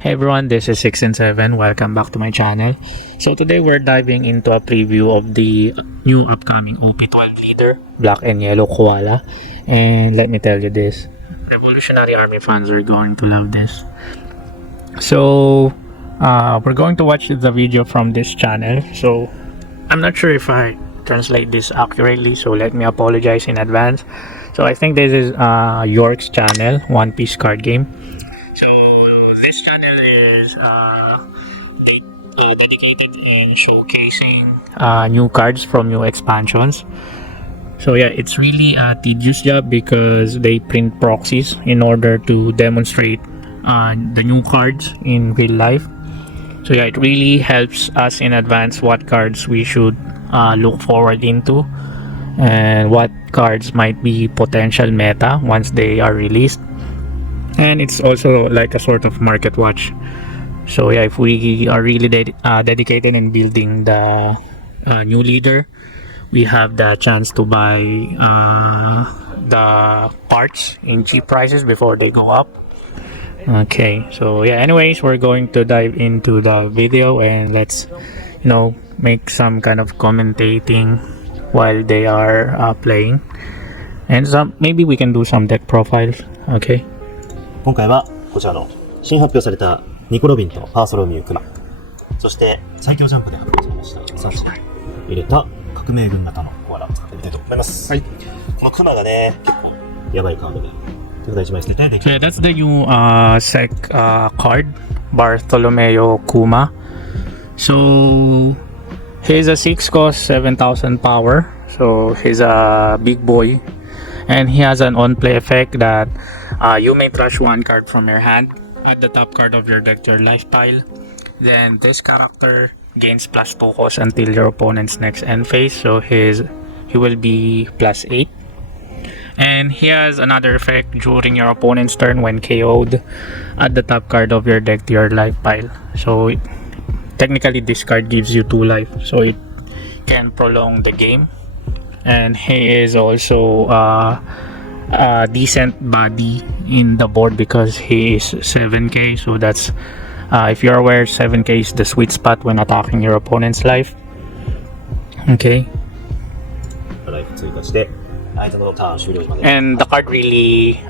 Hey everyone, this is 6 and 7. Welcome back to my channel. So today we're diving into a preview of the new upcoming OP12 leader, Black and Yellow Koala. And let me tell you this, Revolutionary Army fans are going to love this. So we're going to watch the video from this channel. So I'm not sure if I translate this accurately, so let me apologize in advance. So I think this is York's channel, One Piece card game. So this channel is dedicated in showcasing new cards from new expansions. So yeah, it's really a tedious job because they print proxies in order to demonstrate the new cards in real life. So yeah, it really helps us in advance what cards we should look forward into and what cards might be potential meta once they are released. And it's also like a sort of market watch. So yeah, if we are really dedicated in building the new leader, we have the chance to buy the parts in cheap prices before they go up. Okay, so yeah, anyways, we're going to dive into the video and let's make some kind of commentating while they are playing, and maybe we can do some deck profiles. Okay, 今回はこちらの新発表されたニコ・ロビンとバーソロミュー・クマ、そして最強ジャンプで発表されました3種入れた革命軍型のコアラを使ってみたいと思います。はい。このクマがね、結構やばいカードで、ということで1枚捨ててできる。So yeah, that's the new sec card, Bartholomew Kuma. So he's a 6 cost, 7,000 power. So he's a big boy, and he has an on-play effect that you may trash one card from your hand, add the top card of your deck to your life pile. Then this character gains +2 cost until your opponent's next end phase. So he will be +8. And he has another effect during your opponent's turn. When KO'd, add the top card of your deck to your life pile. So technically this card gives you 2 life, so it can prolong the game. And he is also a decent body in the board because he is 7k. So that's if you're aware, 7k is the sweet spot when attacking your opponent's life. Okay. And the card really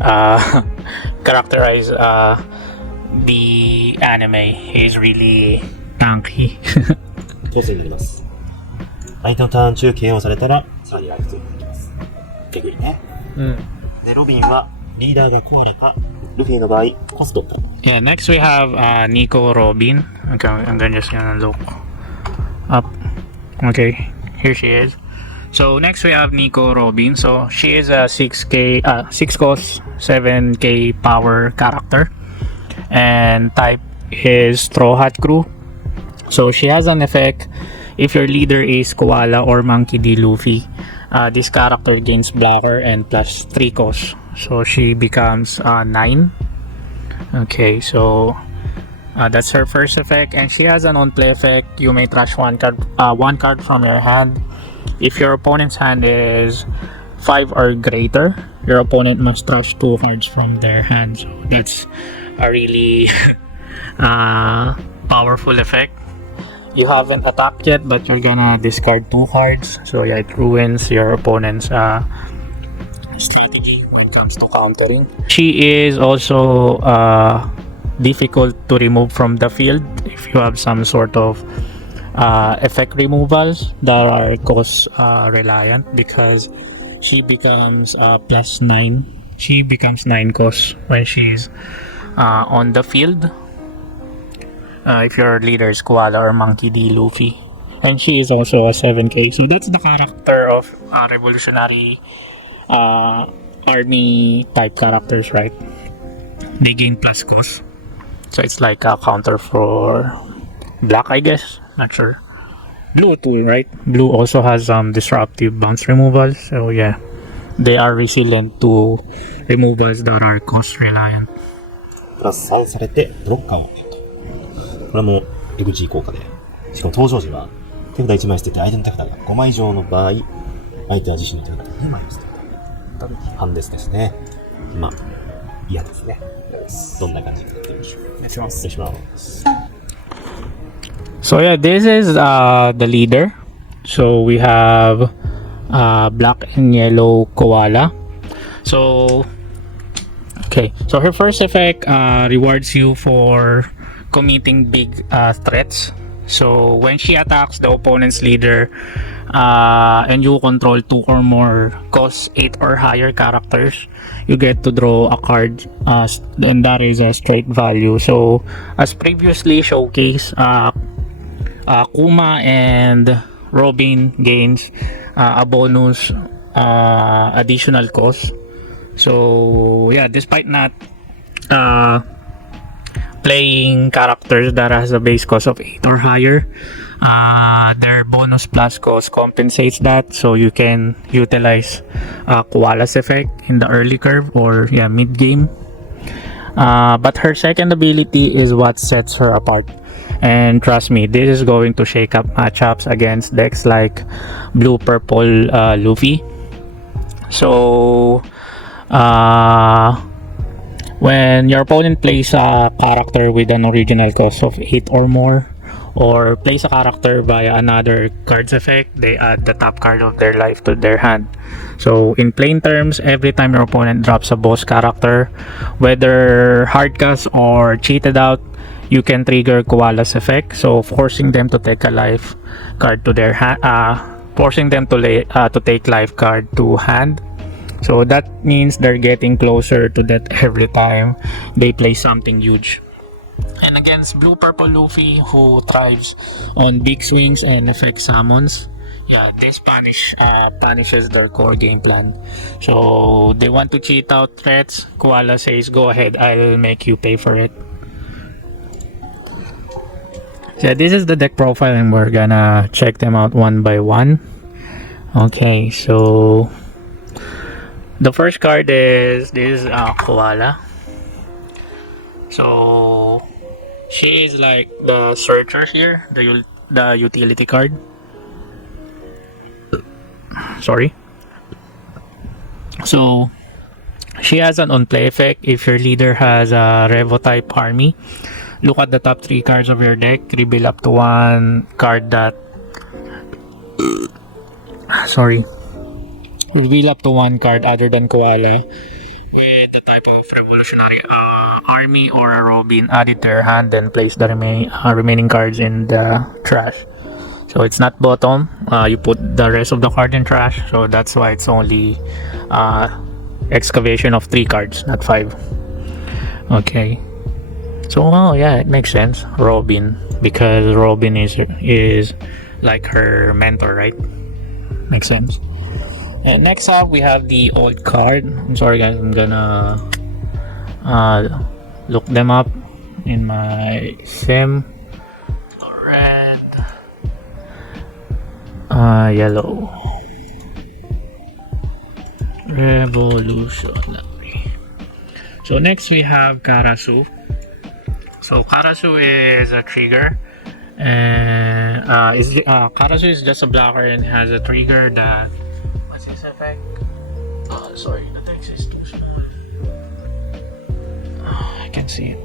characterize the anime. He's really tanky. 相手のターン中 KO されたらさらにライフついていきます。結構いいね。で、ロビンはリーダーがコアラかルフィの場合コスト。Yeah, next we have Nico Robin. Okay, I'm just gonna look up. Okay, here she is. So next we have Nico Robin. So she is a 6 cost, 7k power character, and type is Straw Hat Crew. So she has an effect. If your leader is Koala or Monkey D. Luffy, this character gains blocker and +3 cost. So she becomes 9. Okay, so that's her first effect, and she has an on-play effect. You may trash one card from your hand. If your opponent's hand is 5 or greater, your opponent must trash 2 cards from their hand. So that's a really powerful effect. You haven't attacked yet, but you're gonna discard 2 cards. So yeah, it ruins your opponent's strategy when it comes to countering. She is also difficult to remove from the field if you have some sort of effect removals that are cost reliant, because she becomes +9. She becomes 9 cost when she's on the field. If your leader is Koala or Monkey D. Luffy, and she is also a 7k. So that's the character of Revolutionary Army type characters, right? They gain plus cost, so it's like a counter for Black, I guess. Not sure. Blue too, right? Blue also has some disruptive bounce removals. So yeah, they are resilient to removals that are cost reliant. プラス3されてブロッカーをゲット。これも XG 効果で、しかも登場時は手札1枚捨てて相手の手札が5枚以上の場合、相手は自身の手札2枚を捨てた。ハンデスですね。嫌ですね。どんな感じになってるでしょう。お願いします。お願いします。So yeah, this is the leader. So we have black and yellow Koala. So okay, so her first effect rewards you for committing big threats. So when she attacks the opponent's leader and you control 2 or more cost 8 or higher characters, you get to draw a card, and that is a straight value. So as previously showcased, Kuma and Robin gains a bonus additional cost. So yeah, despite not playing characters that has a base cost of 8 or higher, their bonus plus cost compensates that, so you can utilize Koala's effect in the early curve or mid game. But her second ability is what sets her apart, and trust me, this is going to shake up matchups against decks like Blue-Purple Luffy. So when your opponent plays a character with an original cost of 8 or more, or plays a character via another card's effect, they add the top card of their life to their hand. So in plain terms, every time your opponent drops a boss character, whether hardcast or cheated out, you can trigger Koala's effect, so forcing them to take a life card to their hand, forcing them to take life card to hand. So that means they're getting closer to that every time they play something huge. And against Blue-Purple Luffy, who thrives on big swings and effect summons, this punishes their core game plan. So they want to cheat out threats. Koala says, go ahead, I'll make you pay for it. So this is the deck profile, and we're gonna check them out one by one. Okay, so the first card is this Koala. So she is like the searcher here, the utility card. Sorry. So she has an on-play effect. If your leader has a Revo type army, look at the top 3 cards of your deck, reveal up to 1 card that reveal up to 1 card other than Koala with the type of revolutionary army or a Robin added to your hand, then place the remaining cards in the trash. So it's not bottom, you put the rest of the card in trash, so that's why it's only excavation of 3 cards, not 5. Okay, so it makes sense, Robin, because Robin is like her mentor, right? Makes sense. And next up, we have the old card. I'm sorry guys, I'm gonna look them up in my sim. Red, yellow, revolutionary. So next we have Karasu. So Karasu is a trigger, and Karasu is just a blocker and has a trigger that, what's his effect? Sorry, the text is too small. I can see it.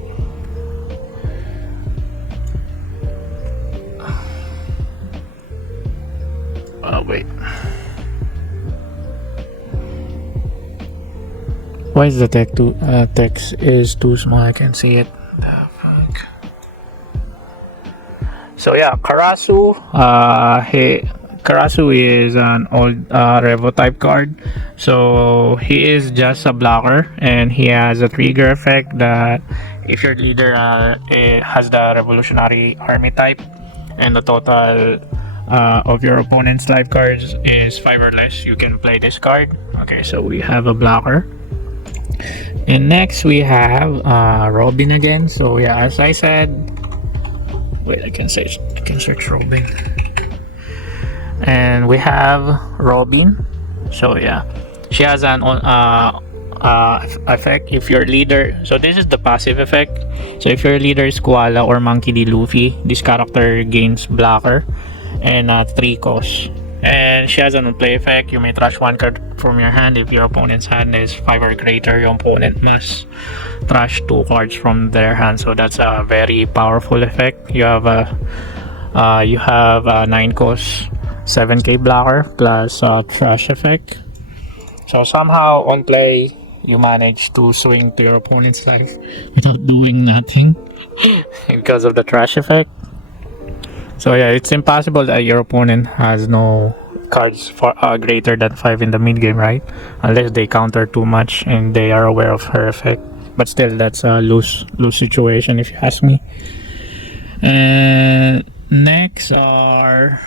Wait. Why is the text is too small? I can't see it. So yeah, Karasu. Karasu is an old Revo type card. So he is just a blocker, and he has a trigger effect that if your leader has the revolutionary army type, and the total of your opponent's life cards is 5 or less, you can play this card. Okay, so we have a blocker. And next we have Robin again. So yeah, as I said, wait, I can search Robin. And we have Robin. So yeah, she has an effect if your leader, so this is the passive effect. So if your leader is Koala or Monkey D. Luffy, this character gains blocker and 3 cost, And she has an play effect. You may trash one card from your hand. If your opponent's hand is 5 or greater, your opponent must trash 2 cards from their hand. So that's a very powerful effect. You have a 9 cost 7k blocker plus trash effect. So somehow on play, you manage to swing to your opponent's life without doing nothing because of the trash effect. So yeah, it's impossible that your opponent has no cards for greater than 5 in the mid game, right? Unless they counter too much and they are aware of her effect. But still, that's a lose situation if you ask me. And next are,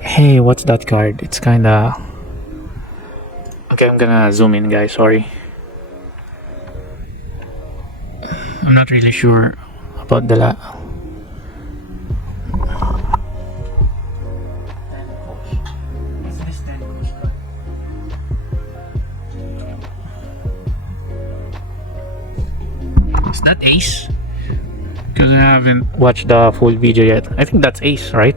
hey, what's that card? It's kinda, okay, I'm gonna zoom in, guys. Sorry, I'm not really sure about the Is that Ace? Because I haven't watched the full video yet. I think that's Ace, right?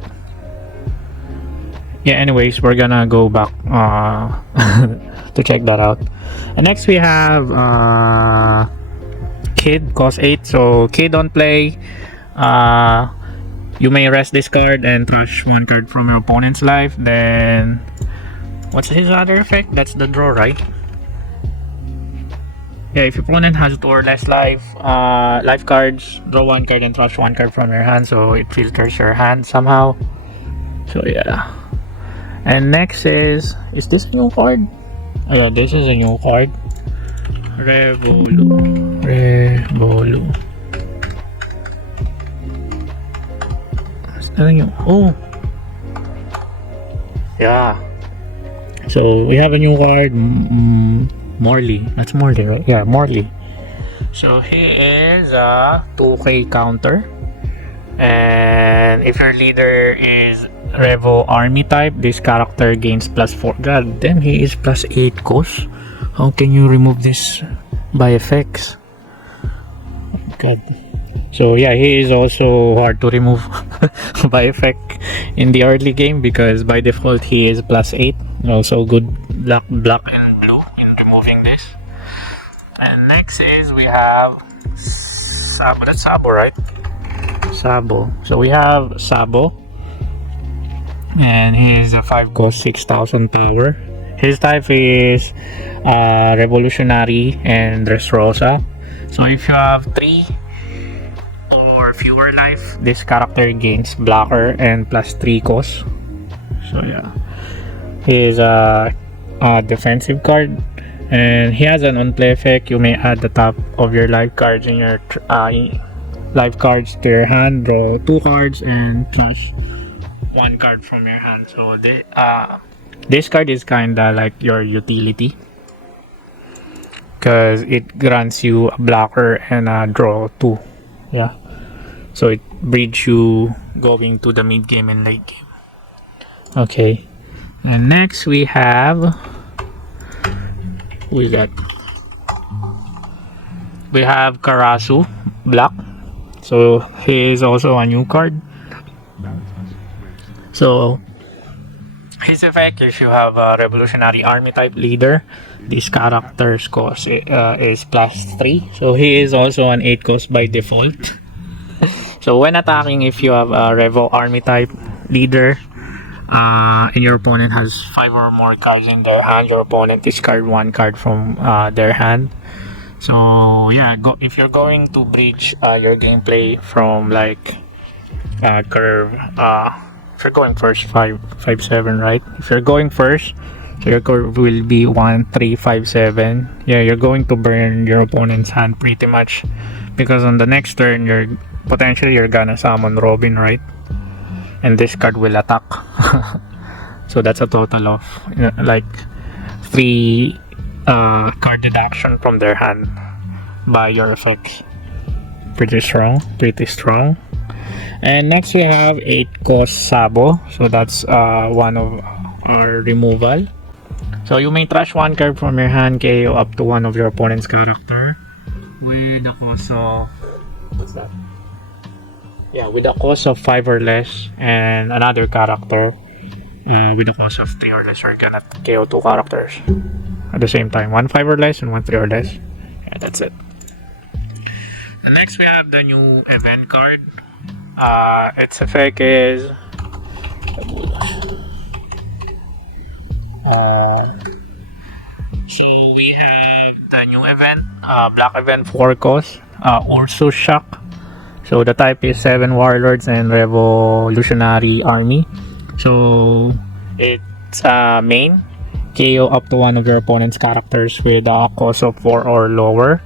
Yeah, anyways, we're gonna go back to check that out. And next we have Kid, cost 8. So Kid on play, you may rest this card and trash 1 card from your opponent's life. Then what's his other effect? That's the draw, right? Yeah, if your opponent has 2 or less life cards, draw 1 card and trash 1 card from your hand, so it filters your hand somehow. So yeah. And next is this a new card? Oh yeah, this is a new card. Revolu. Is that a new? Oh! Yeah. So we have a new card. Morley. That's Morley, right? Yeah, Morley. So he is a 2k counter. And if your leader is Revo Army type, this character gains +4. God damn, he is +8 cost. How can you remove this by effects? God. So yeah, he is also hard to remove by effect in the early game because by default he is +8. Also good black and blue in removing this. And next is we have Sabo. That's Sabo, right? Sabo. So we have Sabo, and he is a 5 cost 6,000 power. His type is Revolutionary and Dressrosa. So if you have 3 or fewer life, this character gains blocker and +3 cost. So yeah, he is a defensive card, and he has an on-play effect. You may add the top of your life cards in your life cards to your hand, draw 2 cards, and trash 1 card from your hand. So this card is kinda like your utility because it grants you a blocker and a draw 2. Yeah, so it breeds you going to the mid game and late game. Okay, and next we have we have Karasu Black. So he is also a new card. So his effect, if you have a Revolutionary Army type leader, this character's cost is +3. So he is also an 8 cost by default. So when attacking, if you have a Revo Army type leader and your opponent has 5 or more cards in their hand, your opponent discard 1 card from their hand. So yeah, if you're going to breach your gameplay from like curve, if you're going first 5-7, right? If you're going first, so your curve will be 1-3-5-7. Yeah, you're going to burn your opponent's hand pretty much because on the next turn you're gonna summon Robin, right? And this card will attack. So that's a total of like 3 card deduction from their hand by your effects. Pretty strong. And next we have 8 cost Sabo. So that's one of our removal. So you may trash 1 card from your hand, KO up to 1 of your opponent's character with a cost of, what's that? Yeah, with a cost of 5 or less, and another character with the cost of 3 or less, you're gonna KO 2 characters at the same time. 1 5 or less and 1 3 or less. Yeah, that's it. And next we have the new event card. Its effect is so we have the new event, black event 4 cost, Ursus Shock. So the type is 7 warlords and revolutionary army. So it's main KO up to one of your opponent's characters with a cost of 4 or lower.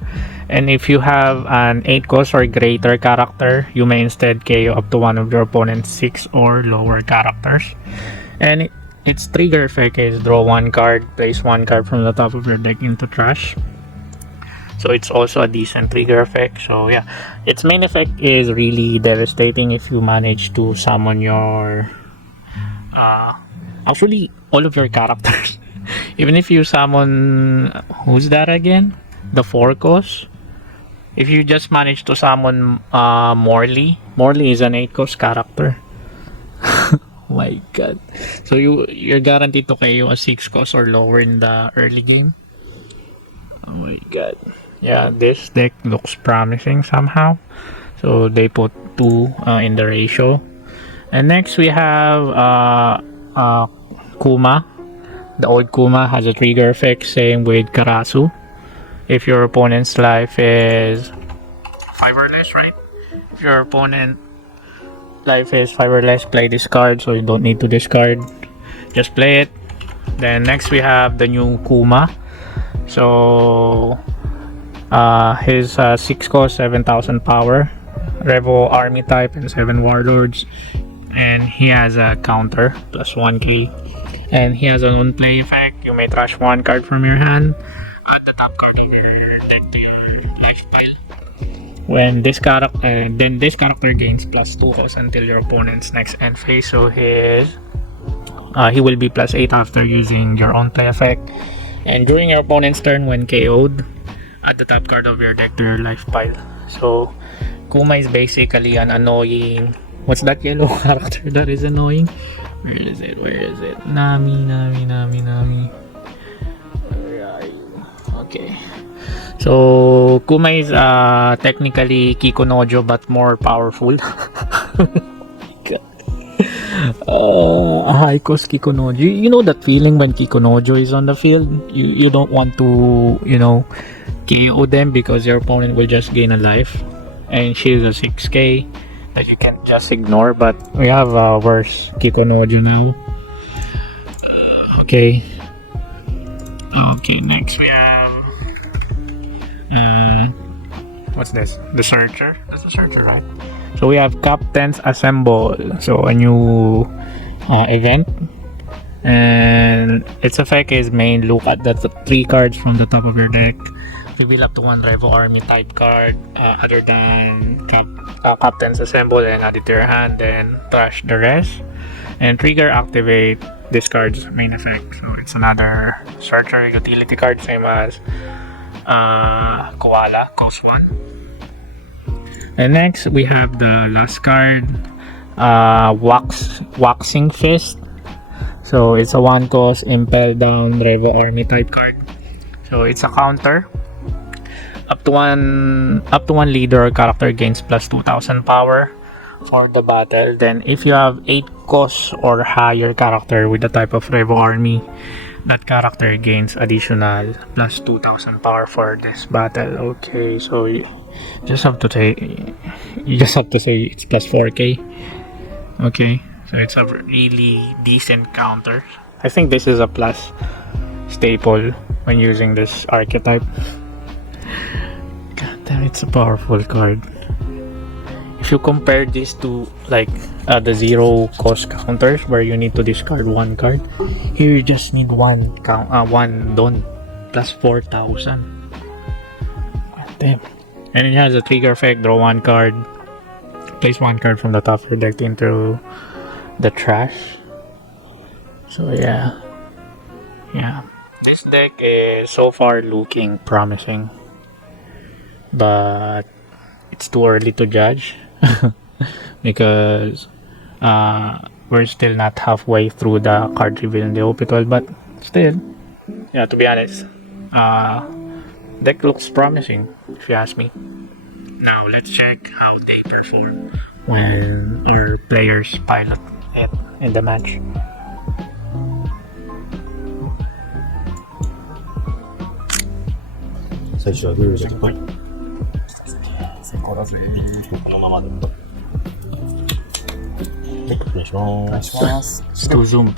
And if you have an 8 cost or greater character, you may instead KO up to one of your opponent's 6 or lower characters. And its trigger effect is draw 1 card, place 1 card from the top of your deck into trash. So it's also a decent trigger effect. So yeah, its main effect is really devastating if you manage to summon your actually all of your characters. Even if you summon, who's that again? The 4 cost. If you just manage to summon Morley is an 8 cost character. My god. So you're guaranteed to KO a 6 cost or lower in the early game. Oh my god. Yeah, this deck looks promising somehow. So they put 2 in the ratio. And next we have Kuma. The old Kuma has a trigger effect, same with Karasu. If your opponent's life is 5 or less, right? If your opponent life is 5 or less, play this card, so you don't need to discard. Just play it. Then next we have the new Kuma. So his 6 cost, 7,000 power, Revo army type and 7 warlords, and he has a counter plus 1k, and he has an on-play effect. You may trash 1 card from your hand, add the top card of your deck to your life pile. When this character, then this character gains plus 2 cost until your opponent's next end phase. So he will be plus 8 after using your on-play effect. And during your opponent's turn, when KO'd, add the top card of your deck to your life pile. So Kuma is basically an annoying, what's that yellow character that is annoying? Where is it? Nami. Where are you? Okay. So Kuma is technically Kikunojo but more powerful. A high cost Kikunojo. You know that feeling when Kikunojo is on the field? You don't want to, KO them because your opponent will just gain a life. And she's a 6k that you can just ignore, but we have a worse Kikunojo now. Okay, next we have what's this? The Searcher. That's the Searcher, right? So we have Captains Assemble. So a new event, and its effect is main look at the 3 cards from the top of your deck, reveal up to 1 Revo army type card other than Captains Assemble and add it to your hand, then trash the rest, and trigger activate this card's main effect. So it's another Searcher utility card, same as Koala, Coast 1. And next we have the last card, Waxing Fist. So it's a 1 cost impel down Revo army type card. So it's a counter. Up to one leader or character gains plus 2,000 power for the battle. Then if you have 8 costs or higher character with the type of Revo army, that character gains additional plus 2,000 power for this battle. Okay, so you just have to say it's plus 4k. Okay, so it's a really decent counter. I think this is a plus staple when using this archetype. God damn, it's a powerful card. If you compare this to like the 0 cost counters where you need to discard 1 card, here you just need one Don plus 4,000. God damn. And it has a trigger effect, draw 1 card, place 1 card from the top of your deck into the trash. So yeah. This deck is so far looking promising, but it's too early to judge because we're still not halfway through the card reveal in the OP12, but still, yeah, to be honest, deck looks promising if you ask me. Now let's check how they perform when our players pilot it in the match. Firstはグーじゃん。はい。成功だぜ。このままで。はい、お願いしお願います。します。 It's too zoom.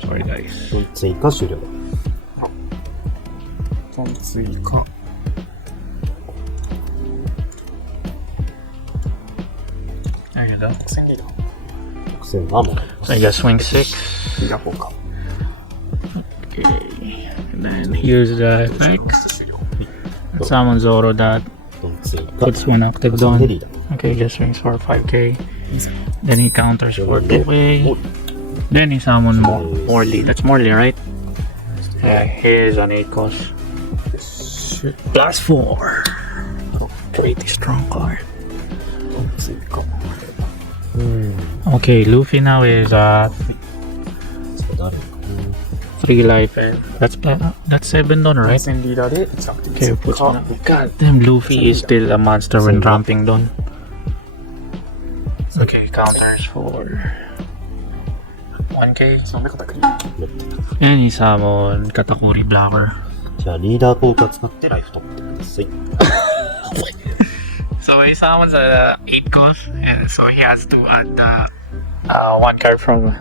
Sorry guys. 追加終了。追加。There you go. 6000リード。 6000はもう。 So you just swing 6. リーダー効果。Okay. And then here's the effect. Summon Zoro that 追加。 puts one active で down. リーダー。 Okay, just swings for 5k. Then he counters for 2k. Then he summons Morley. That's Morley, right? Yeah, here's an 8 cost. Plus 4. Pretty strong card. 追加。Okay, Luffy now is 誰 3 life and that's 7 done, right? 戦リーダーで1アクティブ Okay, 追 puts 加 one up. God damn, Luffy is still a monster when ramping done. Okay, counters for 1k. 300カタクリ。 And he summon Katakuri Blocker. じゃあリーダー効果使ってライフ取ってください。 So he summons a 8 cost, and so he has to add one card from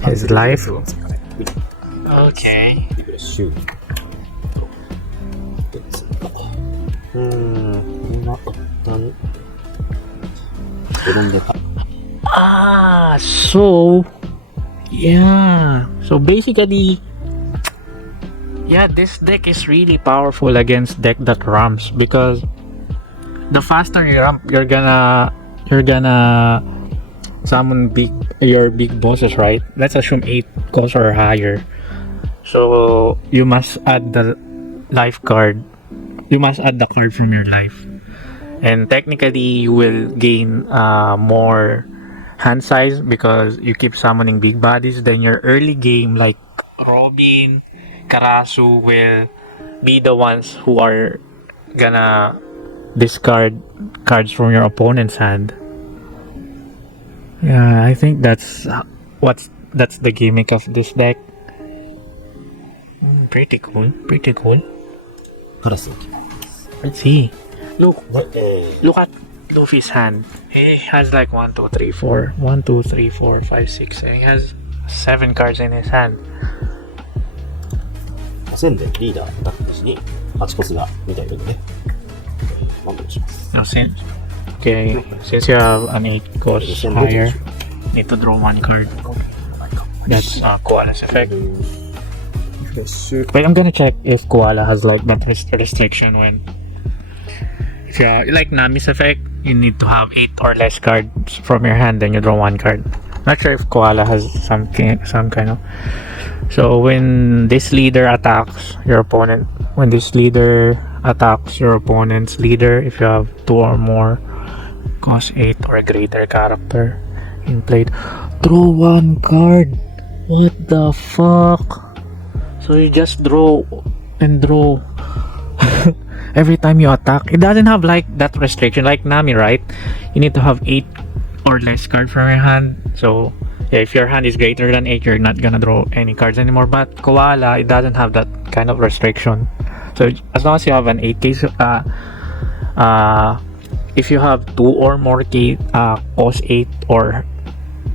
his life. 追加ね。 Okay. リフレッシュ。で追加。今あったね。転んでた。 So yeah. So basically, yeah, this deck is really powerful against deck that ramps because the faster you ramp, you're gonna summon your big bosses, right? Let's assume 8 cost or higher. So you must add the life card. You must add the card from your life, and technically you will gain more hand size because you keep summoning big bodies. Then your early game like Robin, Karasu will be the ones who are gonna discard cards from your opponent's hand. Yeah, I think that's the gimmick of this deck. Pretty cool. カラスを決めます。 Let's see. Look で、at Luffy's hand. He has like 1, 2, 3, 4. 1, 2, 3, 4, 5, 6. He has 7 cards in his hand. 5000でリーダーアタックなしに8コスが見たいので、マントにします。 Now since you have an 8 cost higher, need to draw 1 card. That's Koala's effect. リフレッシュ。 Wait, I'm gonna check if Koala has like that restriction when if you like Nami's effect, you need to have 8 or less cards from your hand, then you draw 1 card. Not sure if Koala has some kind of. So when this leader attacks your opponent, if you have 2 or more cost 8 or greater character in play, draw 1 card. What the fuck? So you just draw and draw every time you attack. It doesn't have like that restriction like Nami, right? You need to have 8 or less cards from your hand. So yeah, if your hand is greater than 8, you're not gonna draw any cards anymore. But Koala, it doesn't have that kind of restriction. So as long as you have an 8k, if you have 2 or more cost 8 or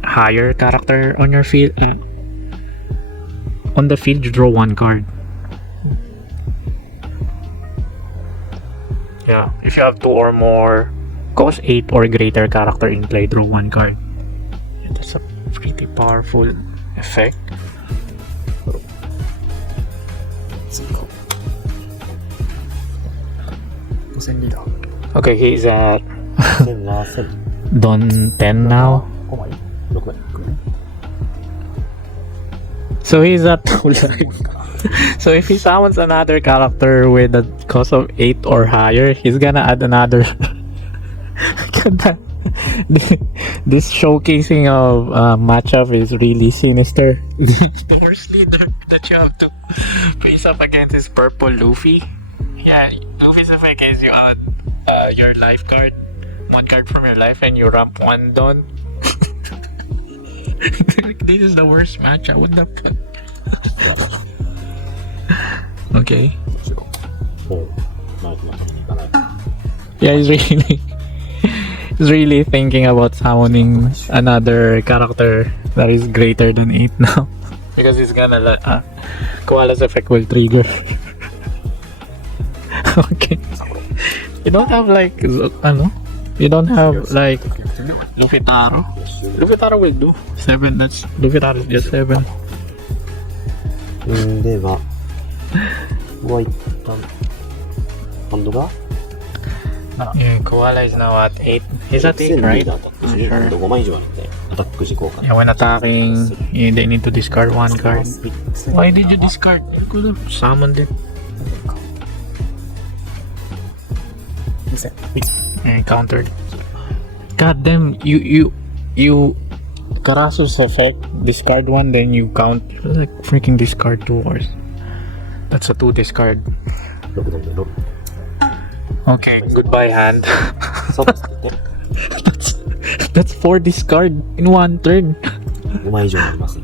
higher character on your field, on the field, you draw 1 card. Yeah, if you have 2 or more cost 8 or greater character in play, draw 1 card. Yeah, that's a pretty powerful effect. 追加。5000リーダー。 Okay, he's at 1000は1000。 Don 10 now. 5枚。 6枚。 So he's at so if he summons another character with a cost of 8 or higher, he's gonna add another this showcasing of matchup is really sinister. The worst leader that you have to face up against is Purple Luffy. Yeah, Luffy's effect is you add your life card, one card from your life, and you ramp one down. This is the worst matchup. What the fuck? Okay. Yeah, he's really thinking about summoning another character that is greater than 8 now. Because he's gonna let Koala's effect will trigger. Okay. You don't have like you don't have like Luffy Taro. Luffy Taro will do 7. That's Luffy Taro is just 7. では、ここは一旦、ハンドが Koala is now at 8. He's at 8, right? Sure. 5枚以上あるんで、アタック時効果。 Yeah, when attacking, they need to discard one card. Why did you discard? You could have summoned it. 2000 And countered. God damn, you Karasu's effect, discard one, then you count. Like freaking discard 2 ors. That's a 2 discard. 6ドンで6。 Okay, goodbye hand. そうですね。That's 4 discard in one turn. 5枚以上あります。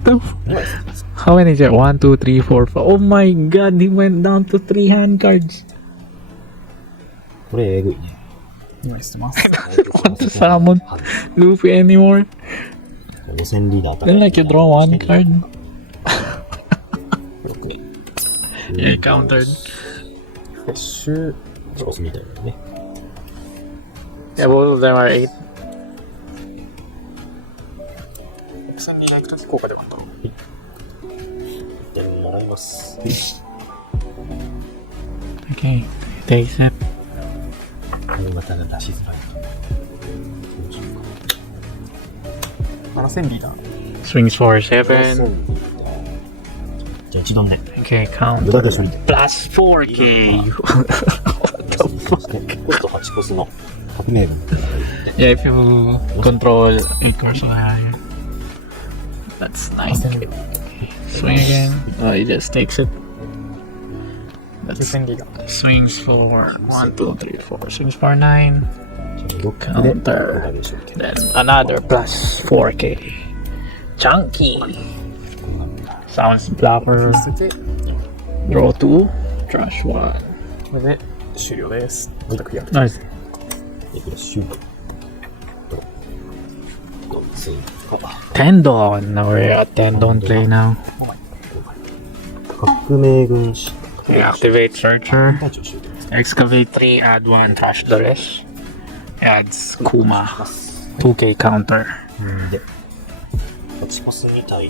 How many is it? 1, 2, 3, 4, 5. Oh my god, he went down to 3 hand cards. これえぐいね。今してます。I don't want to summon Luffy anymore. 5000リーダー Then like you draw 1 card. 6。 Yeah, countered. フレッシュ、少しみたいなね。 Yeah, both of them are 8. 2000に行くとき効果ではあったの。でもらいます。 Okay, takes it. また出しづらいか。 7000リーダー。 Swings for 7. じゃあ1ドンで。 Okay, 無駄で counter. 処理。 Plus 4k. コスト8コスの革命軍。 Yeah, if you control 8 cards, that's nice. Swing again. Oh, he just takes it. That's 9000リーダー。 swings for 1, 2, 3, 4. Swings for 9. 6で無駄 Counter. で処理。 Then another plus 4k. Chunky. Sounds blocker. 捨てて、 Draw 2. Trash 1. これで終了です。またクリア。 Nice. いくらシュート。ツー。 Tendon. Now we're at Tendon play now. 革命軍士。 Activate Searcher. 隊長シュートです。 Excavate 3. Add 1. Trash the rest. Adds Kuma. 2k counter. で、8コス2体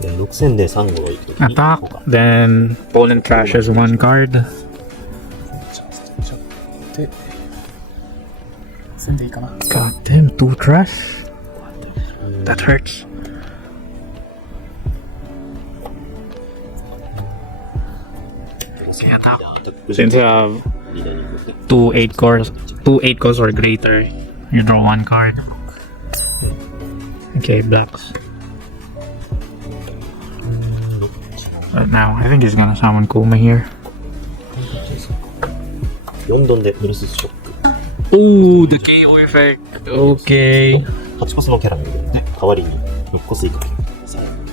で、6000で3号行くときに、 Attack. Then Poland trashes 1 card. じゃあ捨てちゃって、1000でいいかな。 God damn, 2 trash. That hurts. Okay, attack. Since you have 2 8 cores or greater, you draw 1 card. Okay, blacks. But now, I think he's gonna summon Kuma here. 4ドンでブルースショック。 Ooh, the KO effect. Okay. 8コスのキャラメルで、代わりに6コス以下。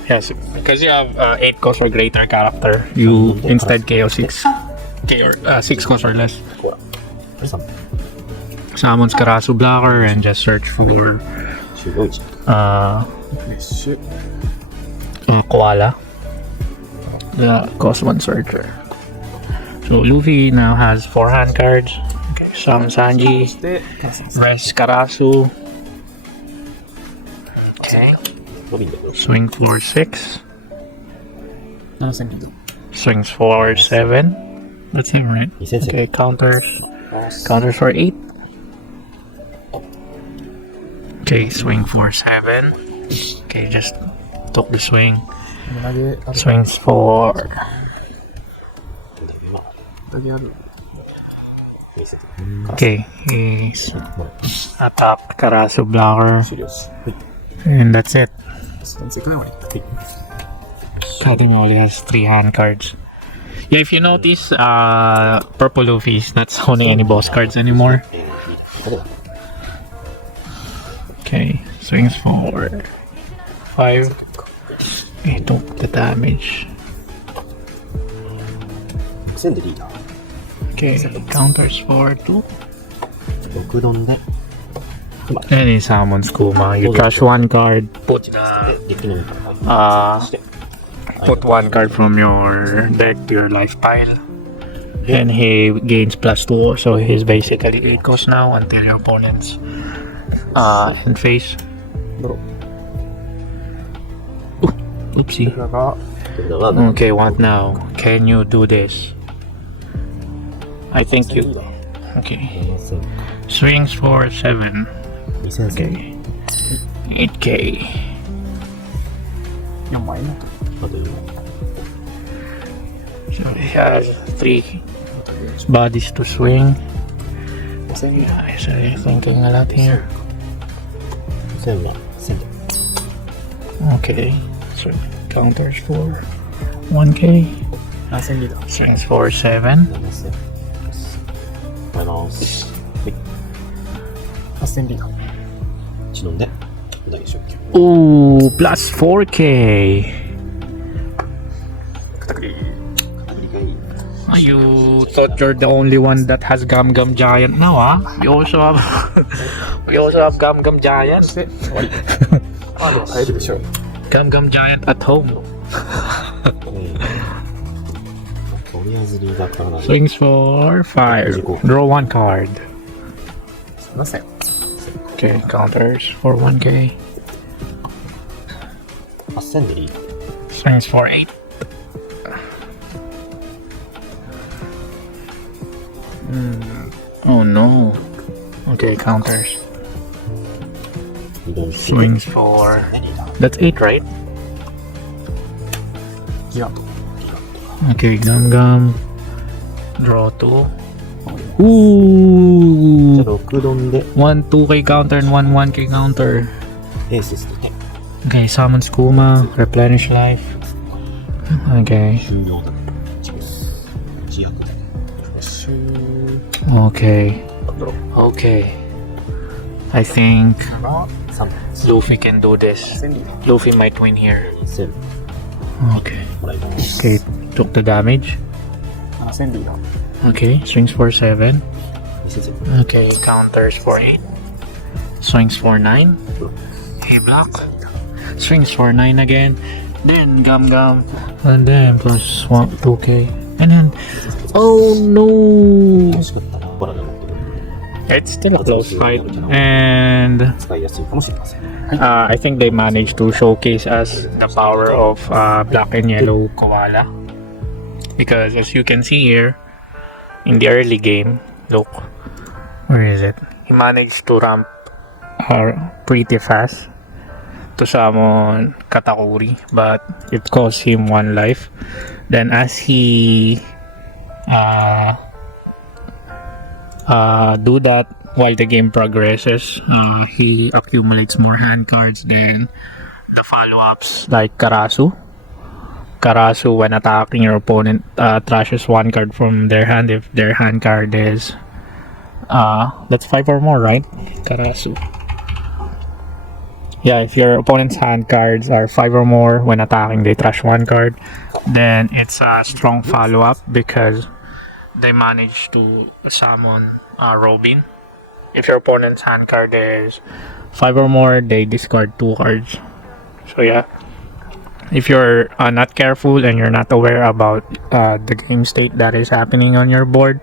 Yes, because you have 8 cost or greater character, you instead KO 6. KO 6 cost or less. コアラ。これ3。 Summons Karasu blocker and just search for すごいじゃん。フレッシュ、 Koala. The cost 1 searcher. So Luffy now has 4 hand cards. Okay, Sam そ Sanji, して、カラさんです。 Rest Karasu. Okay. ロビンでこれ。 Swing for 6. 7000リーダー。 Swings for 7. That's him, right? 2000 Okay, counters. Counters for 8. Okay, swing for 7. Okay, just took the swing. 投げある。 Swings for 投げある。見せて。Okay, he's もらいます。 attack Karasu blocker, 終了です。はい。 and that's it. その次終わり。はい。 Academy only has 3 hand cards. Yeah, if you notice, Purple Luffy's not owning any boss cards anymore. ここでは Okay, swings for 5. He took the damage. 線でリーダー。 Okay, counters for 2. 6ドンで、熊。 And he summons Kuma. You trash 1 card, put the デッキの上からして、 put 1 card from your deck to your life pile. And he gains +2, so he's basically 8 cost now until your opponent's in face. ドロー。 Oopsie. これが、手札は、 Okay, what now? Can you do this? I think you. Okay. 7000 Swings for 7. 2000 Okay. 8k. 4枚ね。あという。 So he has 3 bodies to swing. 5000円。 He's really thinking a lot here. 1000は1000で。 Okay. So counters for 1k. 7000リーダー。 Swings for 7. 7000。買います。はい。 8000リーダー。 1ドンで、お題消去。 Ooh, +4k. 片栗。 You thought you're the only one that has Gum Gum Giant now, huh? We also have Gum Gum Giant. で、終わり。あ、でも耐えるでしょう。 Gum Gum Giant at home. とりあえずリーダーからなる。 Swings for 5. Draw 1 card. 7000。 Okay, counters for 1k. 8000でリーダー。 Swings for 8. Oh no. Okay, counters. 2ドンして、 Swings for. リーダー。 That's 8, right? ギガント。 Okay, Gum Gum. Draw 2. Ooh. じゃあ6ドンで、 1 2k counter and 1 1k counter. エース捨てて、 Okay, summons Kuma, replenish life. Okay. 終了だ。自悪だ。 Okay. Okay. I think が、 3 Luffy can do this. 1000リーダー。 Luffy might win here. 1000 Okay. もらいます。 Okay, took the damage. 7000リーダー。 Okay, swings for 7. 2000 Okay, counters for 8. Swings for 9. Hey, block. Swings for 9 again. Then Gum Gum. And then plus 1, 2k. And then. Oh no! 惜しかったな。コアラで持ってる。 It's still a close fight. And 使いやすいかもしれません。 I think they managed to showcase us the power of black and yellow Koala. Because as you can see here, in the early game, look, where is it? He managed to ramp pretty fast to summon Katakuri, but it cost him 1 life. Then as he do that while the game progresses, he accumulates more hand cards than the follow-ups like Karasu. Karasu, when attacking your opponent, trashes 1 card from their hand if their hand card is that's 5 or more, right? Karasu. Yeah, if your opponent's hand cards are 5 or more when attacking, they trash 1 card, then it's a strong follow-up because they manage to summon Robin. If your opponent's hand card is 5 or more, they discard 2 cards. So yeah, if you're not careful and you're not aware about the game state that is happening on your board,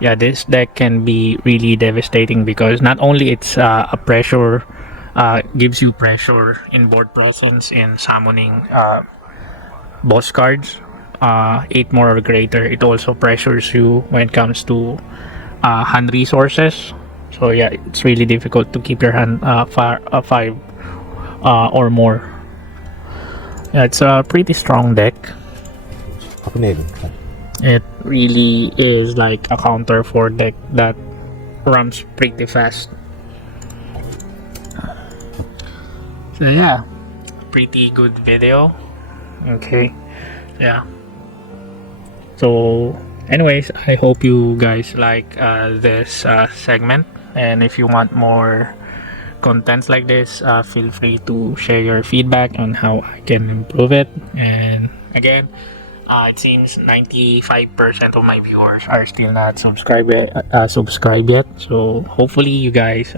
yeah, this deck can be really devastating because not only it's a pressure, gives you pressure in board presence in summoning boss cards, 8 more or greater. It also pressures you when it comes to hand resources. So yeah, it's really difficult to keep your hand 5 or more. Yeah, it's a pretty strong deck. 革命軍2人。It really is like a counter for deck that runs pretty fast. So yeah, pretty good video. Okay, yeah. So anyways, I hope you guys like this segment, and if you want more contents like this, feel free to share your feedback on how I can improve it. And again, it seems 95% of my viewers are still not subscribed yet. So hopefully you guys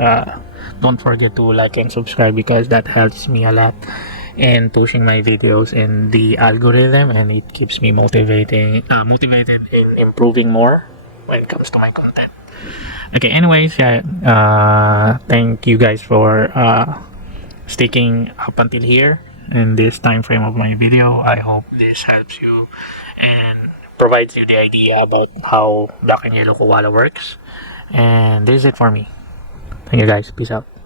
don't forget to like and subscribe, because that helps me a lot in pushing my videos in the algorithm, and it keeps me motivated in improving more when it comes to my content. Okay, anyways, yeah, thank you guys for sticking up until here in this time frame of my video. I hope this helps you and provides you the idea about how Black and Yellow Koala works. And this is it for me. Thank you guys. Peace out.